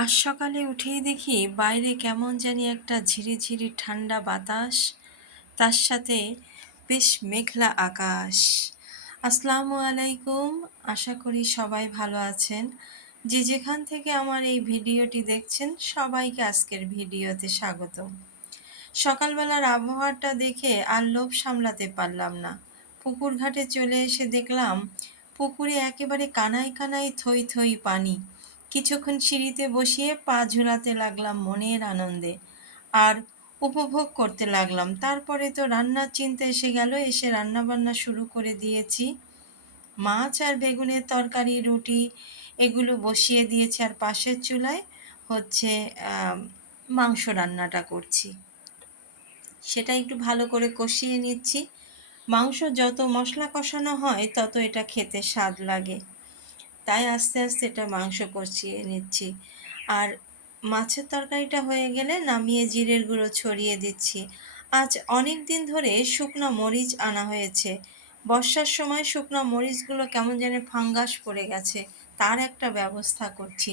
আজ সকালে উঠেই দেখি বাইরে কেমন জানি একটা ঝিরিঝিরি ঠান্ডা বাতাস, তার সাথে বেশ মেঘলা আকাশ। আসসালামু আলাইকুম। আশা করি সবাই ভালো আছেন। যে যেখান থেকে আমার এই ভিডিওটি দেখছেন সবাইকে আজকের ভিডিওতে স্বাগত। সকালবেলার আবহাওয়াটা দেখে আর লোভ সামলাতে পারলাম না। পুকুর ঘাটে চলে এসে দেখলাম পুকুরে একেবারে কানায় কানায় থই থই পানি। কিছুক্ষণ সিঁড়িতে বসিয়ে পা ঝুলাতে লাগলাম মনের আনন্দে আর উপভোগ করতে লাগলাম। তারপরে তো রান্নার চিন্তা এসে গেল, এসে রান্না বান্না শুরু করে দিয়েছি। মাছ আর বেগুনের তরকারি, রুটি এগুলো বসিয়ে দিয়েছি আর পাশের চুলায় হচ্ছে মাংস রান্নাটা করছি। সেটা একটু ভালো করে কষিয়ে নিচ্ছি। মাংস যত মশলা কষানো হয় তত এটা খেতে স্বাদ লাগে, তাই আস্তে আস্তে এটা মাংস কষিয়ে নিচ্ছি। আর মাছের তরকারিটা হয়ে গেলে নামিয়ে জিরের গুঁড়ো ছড়িয়ে দিচ্ছি। আজ অনেক দিন ধরে শুকনো মরিচ আনা হয়েছে। বর্ষার সময় শুকনো মরিচগুলো কেমন যেন ফাঙ্গাস পড়ে গেছে, তার একটা ব্যবস্থা করছি।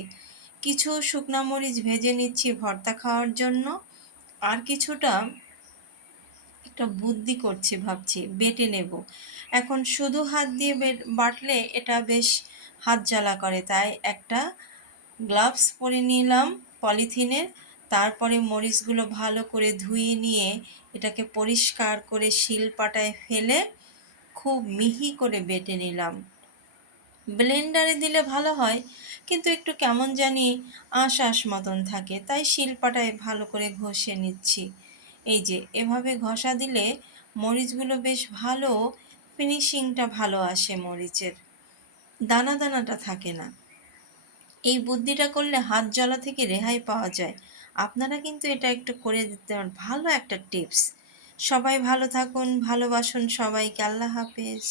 কিছু শুকনো মরিচ ভেজে নিচ্ছি ভর্তা খাওয়ার জন্য, আর কিছুটা একটা বুদ্ধি করছি, ভাবছি বেটে নেব। এখন শুধু হাত দিয়ে বাটলে এটা বেশ হাত জ্বালা করে, তাই একটা গ্লাভস পরে নিলাম পলিথিনের। তারপরে মরিচগুলো ভালো করে ধুয়ে নিয়ে এটাকে পরিষ্কার করে শিলপাটায় ফেলে খুব মিহি করে বেটে নিলাম। ব্লেন্ডারে দিলে ভালো হয়, কিন্তু একটু কেমন জানি আঁশ আঁশ মতন থাকে, তাই শিলপাটায় ভালো করে ঘষে নিচ্ছি। এই যে এভাবে ঘষা দিলে মরিচগুলো বেশ ভালো, ফিনিশিংটা ভালো আসে, মরিচের দানা দানাটা থাকে না। এই বুদ্ধিটা করলে হাত জ্বালা থেকে রেহাই পাওয়া যায়। আপনারা কিন্তু এটা একটু করে দিতে পারেন, ভালো একটা টিপস। সবাই ভালো থাকুন, ভালোবাসুন সবাইকে। আল্লাহ হাফেজ।